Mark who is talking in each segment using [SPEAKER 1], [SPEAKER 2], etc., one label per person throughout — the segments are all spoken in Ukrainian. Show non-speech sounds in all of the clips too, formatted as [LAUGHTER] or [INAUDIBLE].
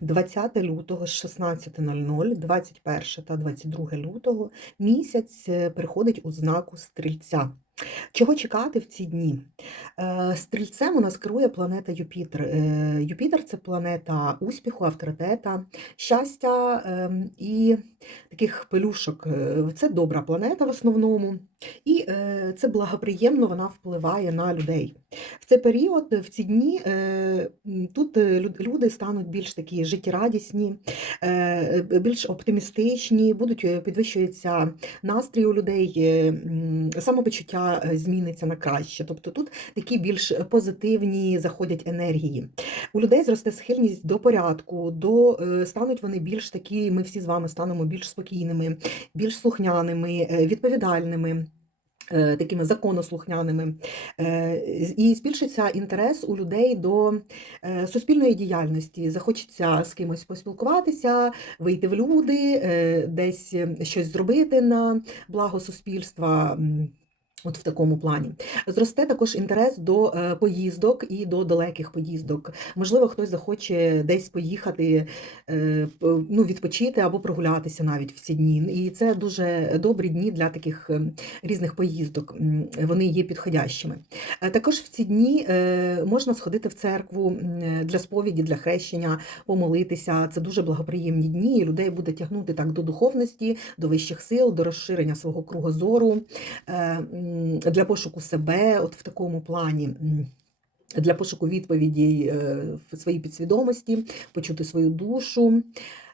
[SPEAKER 1] 20 лютого з 16.00, 21 та 22 лютого місяць е, переходить у знаку Стрільця. Чого чекати в ці дні? Е, Стрільцем у нас керує планета Юпітер. Е, Юпітер це планета успіху, авторитета, щастя ем, і таких пелюшок. Е, Це добра планета в основному, і це благоприємно вона впливає на людей. В цей період, в ці дні, тут люди стануть більш такі життєрадісні, більш оптимістичні, будуть підвищується настрій у людей, самопочуття е, зміниться на краще. Тобто тут такі більш позитивні заходять енергії. У людей зросте схильність до порядку, до е, стануть вони більш такі, ми всі з вами станемо більш спокійними, більш слухняними, е, відповідальними. е, Такими законослухняними, Е, і збільшиться інтерес у людей до е, суспільної діяльності. Захочеться з кимось поспілкуватися, вийти в люди, е, десь е, щось зробити на благо суспільства. От в такому плані зросте також інтерес до е, поїздок і до далеких поїздок. Можливо, хтось захоче десь поїхати, е, ну, відпочити або прогулятися навіть в ці дні. І це дуже добрі дні для таких е, різних поїздок. Вони є підходящими. Також в ці дні можна сходити в церкву для сповіді, для хрещення, помолитися. Це дуже благоприємні дні. і Людей буде тягнути так до духовності, до вищих сил, до розширення свого кругозору, для пошуку себе, от в такому плані. Для пошуку відповідей е, в своїй підсвідомості, почути свою душу.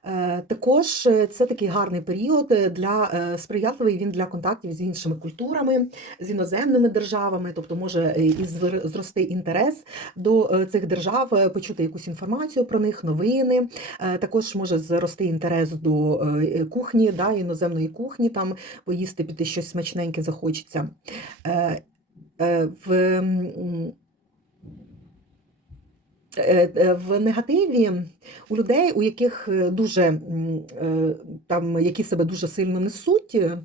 [SPEAKER 1] Е, Також е, це такий гарний період е, для сприятливий він для контактів з іншими культурами, з іноземними державами, тобто може і зрости інтерес до цих держав, почути якусь інформацію про них, новини. Також може зрости інтерес до кухні, да, іноземної кухні, там поїсти, піти щось смачненьке захочеться. В в негативі у людей, у яких е, дуже е, там, які себе дуже сильно несуть, е,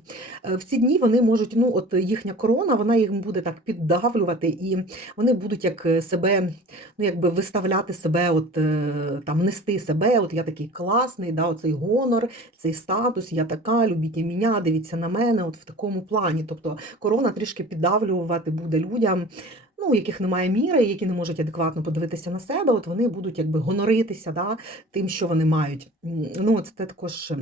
[SPEAKER 1] в ці дні вони можуть, ну от їхня корона, вона їм буде так піддавлювати, і вони будуть як е, себе, ну якби виставляти себе, от е, там нести себе, от я такий класний, да, оцей гонор, цей статус, я така, любіть мене, дивіться на мене, от в такому плані. Тобто корона трішки піддавлювати буде людям ну, у яких немає міри, які не можуть адекватно подивитися на себе, от вони будуть якби гоноритися да, тим, що вони мають. Ну, це також.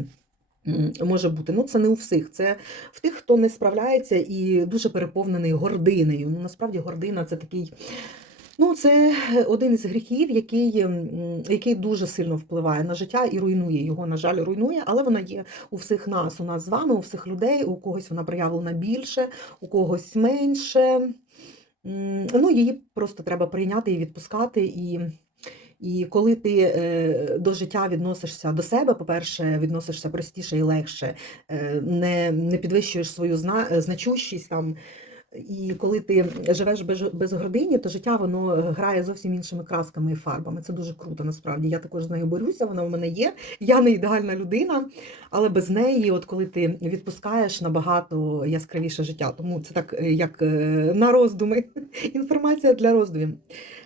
[SPEAKER 1] Може бути, ну це не у всіх. Це в тих, хто не справляється і дуже переповнений гординею. Ну насправді гордина це такий. Ну, це один із гріхів, який, який дуже сильно впливає на життя і руйнує його, на жаль, руйнує, але вона є у всіх нас, у нас з вами, у всіх людей, у когось вона проявлена більше, у когось менше. Ну, її просто треба прийняти і відпускати. І, і коли ти е, до життя відносишся до себе, по-перше, відносишся простіше і легше, е, не, не підвищуєш свою зна, значущість там. І коли ти живеш без, без гордині, то життя воно грає зовсім іншими красками і фарбами. Це дуже круто, насправді. Я також з нею борюся, вона в мене є. Я не ідеальна людина, але без неї, от коли ти відпускаєш набагато яскравіше життя. Тому це так, е, як е, на роздуми. [LAUGHS] Інформація для роздумів.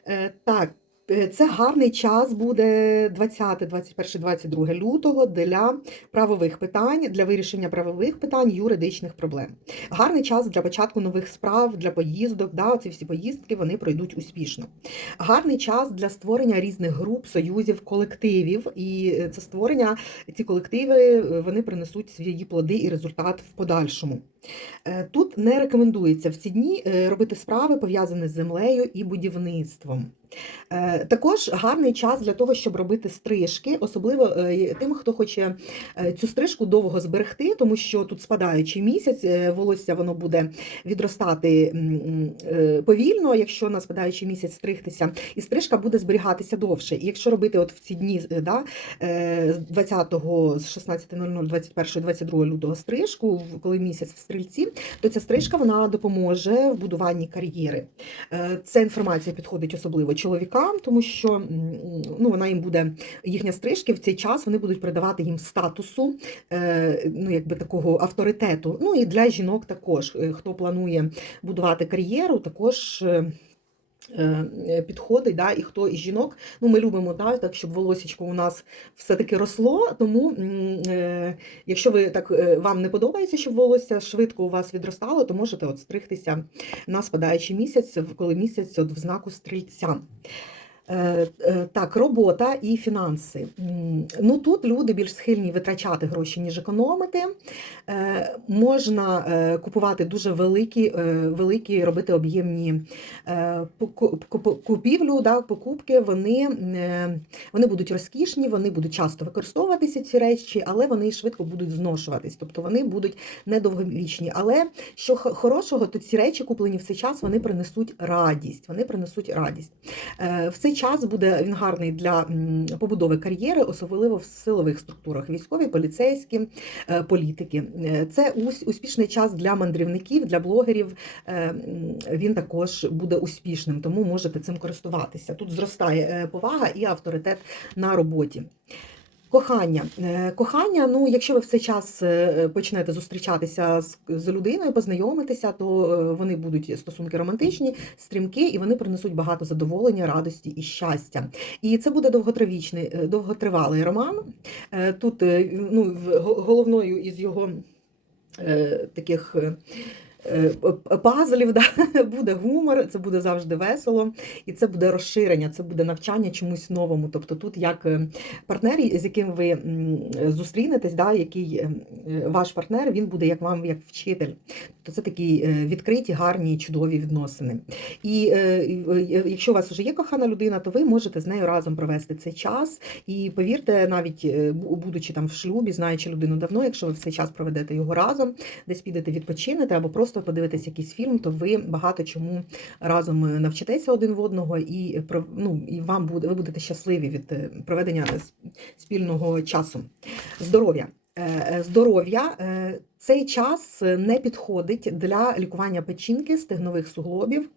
[SPEAKER 1] Е, Так. Е, Це гарний час буде 20, 21, 22 лютого для правових питань, для вирішення правових питань, юридичних проблем. Гарний час для початку нових справ, для поїздок. Да, ці всі поїздки вони пройдуть успішно. Гарний час для створення різних груп, союзів, колективів. І е, це створення, ці колективи е, вони принесуть свої плоди і результат в подальшому. Тут не рекомендується в ці дні робити справи, пов'язані з землею і будівництвом. Е, Також гарний час для того, щоб робити стрижки, особливо е, тим, хто хоче е, цю стрижку довго зберегти, тому що тут спадаючий місяць, волосся воно буде відростати повільно, якщо на спадаючий місяць стригтися, і стрижка буде зберігатися довше. І якщо робити от в ці дні да, з 20-го, з 16.00, 21 22 лютого стрижку, коли місяць в стрільці, то ця стрижка вона допоможе в будуванні кар'єри. Ця інформація підходить особливо чоловікам, тому що ну, вона їм буде їхня стрижки в цей час вони будуть придавати їм статусу, е, ну якби такого авторитету. Ну і для жінок також, е, хто планує будувати кар'єру, також. Е, е, підходить, да, і хто із жінок. Ну, ми любимо да, так, щоб волосічко у нас все-таки росло. Тому, е, якщо ви так е, вам не подобається, щоб волосся швидко у вас відростало, то можете от стригтися на спадаючий місяць, коли місяць от в знаку стрільця. Е, е, Так, робота і фінанси. Ну тут люди більш схильні витрачати гроші, ніж економити. Е, Можна купувати дуже великі, великі робити об'ємні купівлю, да, покупки. Вони, вони будуть розкішні, вони будуть часто використовуватися ці речі, але вони швидко будуть зношуватись, тобто вони будуть недовговічні. Але що хорошого, то ці речі, куплені в цей час, вони принесуть радість. Вони принесуть радість. В цей час буде він гарний для побудови кар'єри, особливо в силових структурах: військові, поліцейські, е, політики. Е, Це успішний час для мандрівників, для блогерів. Е, Він також буде успішним, тому можете цим користуватися. Тут зростає повага і авторитет на роботі. Кохання. Е, Кохання, ну, якщо ви в цей час е, почнете зустрічатися з, з людиною, познайомитися, то е, вони будуть стосунки романтичні, стрімкі, і вони принесуть багато задоволення, радості і щастя. І це буде довготривічний, довготривалий роман. Тут ну, головною із його таких. Е, Пазлів [LAUGHS] да, буде гумор, це буде завжди весело, і це буде розширення, це буде навчання чомусь новому. Тобто тут як е, партнер, з яким ви зустрінетесь, да, який е, ваш партнер, він буде як вам як вчитель. Тобто це такі відкриті, гарні, чудові відносини. І якщо у вас вже є кохана людина, то ви можете з нею разом провести цей час. І повірте, навіть будучи там в шлюбі, знаючи людину давно, якщо ви в цей час проведете його разом, десь підете відпочинете або просто подивитесь якийсь фільм, то ви багато чому разом е, навчитеся один в одного, і ну, і вам буде ви будете щасливі від е, проведення спільного часу. Здоров'я. Е, е, Здоров'я е, цей час не підходить для лікування печінки, стегнових суглобів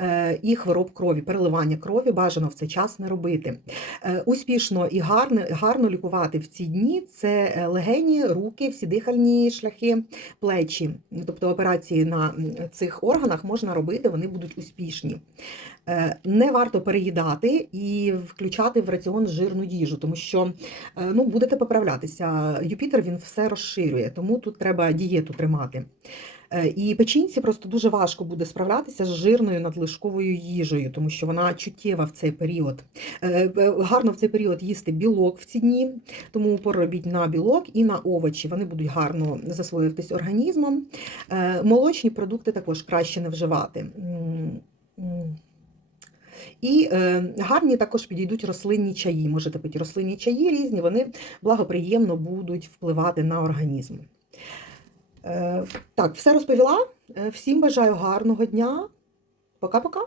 [SPEAKER 1] е, і хвороб крові, переливання крові бажано в цей час не робити. Е, Успішно і гарно, гарно лікувати в ці дні це е, легені, руки, всі дихальні шляхи, плечі. Тобто операції на цих органах можна робити, вони будуть успішні. Е, Не варто переїдати і включати в раціон жирну їжу, тому що е, ну, будете поправлятися. Юпітер він все розширює, тому тут треба дієту тримати. Е, І печінці просто дуже важко буде справлятися з жирною надлишковою їжею, тому що вона чуттєва в цей період. Е, е, Гарно в цей період їсти білок в ці дні, тому упор на білок і на овочі. Вони будуть гарно засвоюватись організмом. Молочні продукти також краще не вживати. І гарні також підійдуть рослинні чаї. Можете пити рослинні чаї різні, вони благоприємно будуть впливати на організм. Е, так, все розповіла. Е, Всім бажаю гарного дня. Пока-пока.